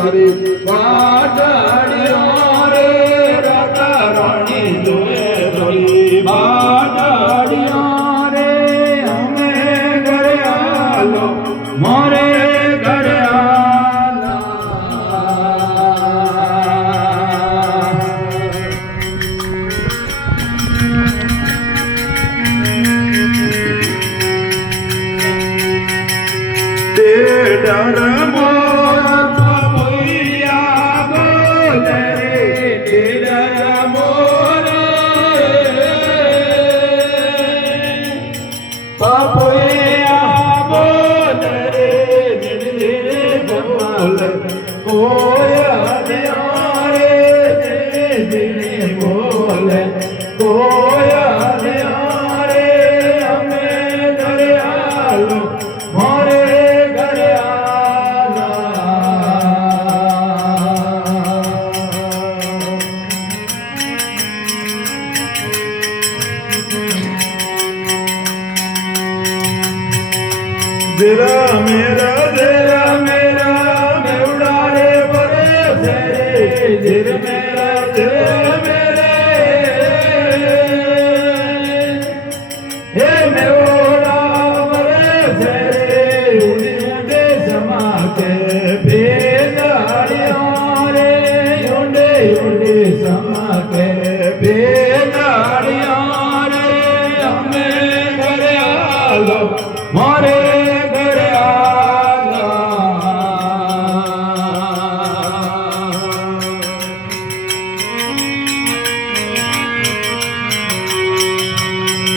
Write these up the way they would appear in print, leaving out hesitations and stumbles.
તારી વાટડીઓ રે રાધા રાણી જોવે તારી વાટડીઓ રે અમે ઘરે આલો મોરે ઘરે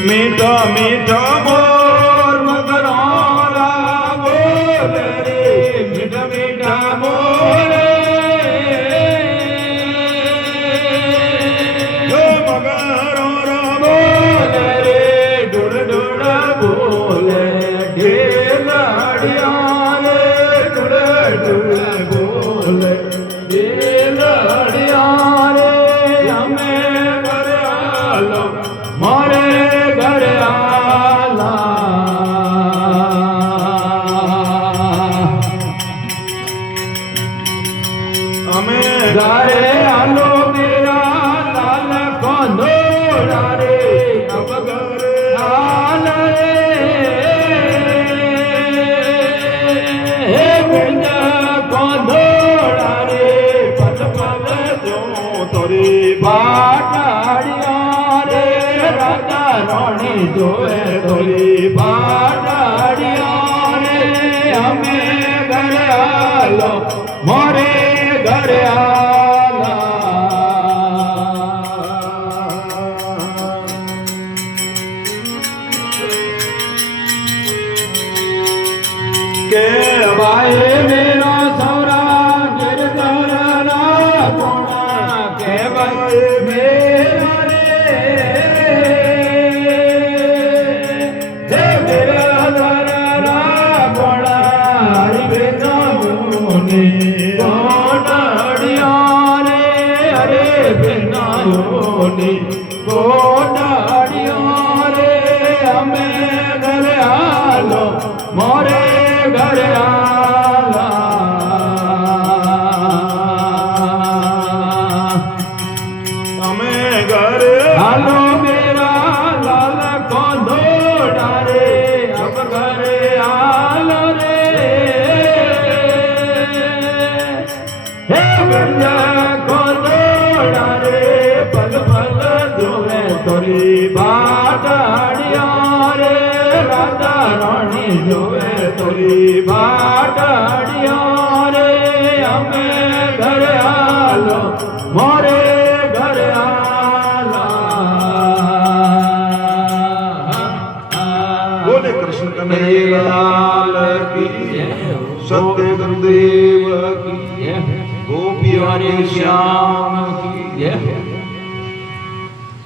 मीठा मीठा मोर मगरौला बोल रे मीठा मीठा मोर मगरौला बोल रे डुड़ डुड़ बोल ढेलाड़िया रे डुड़ डुड़ बोल ढेलाड़िया रे हमें घर आलो मोरे गारे आलो मेरा लाल कंधोड़ा रे अब घर आल रे हे बिना कंधोड़ा रे पल पल जो तोरी बाटाड़िया रे राधा रानी जोए तोरी बाटाड़िया रे हमें घर आलो मोरे घर आला के भाई मेरा सौरा गिरधरा गुणा के भाई मेरा रे गिरधरा गुणा हरि बिना मुनि बिनायोनी गोडाड़िया रे हमें घर आलो मोरे घर आला हमें घर आलो मेरा लाल कंधोड़ा रे अब घर आलो रे हे बंदा कंधोड़ा रे पल पल जोए तोरी बाटाड़िया रे राधा रानी जोए तोरी बाटाड़िया रे हमें घर आलो मोरे घर आला बोले कृष्ण कन्हैयालाल की सत्य गुरुदेव की गोपियों श्याम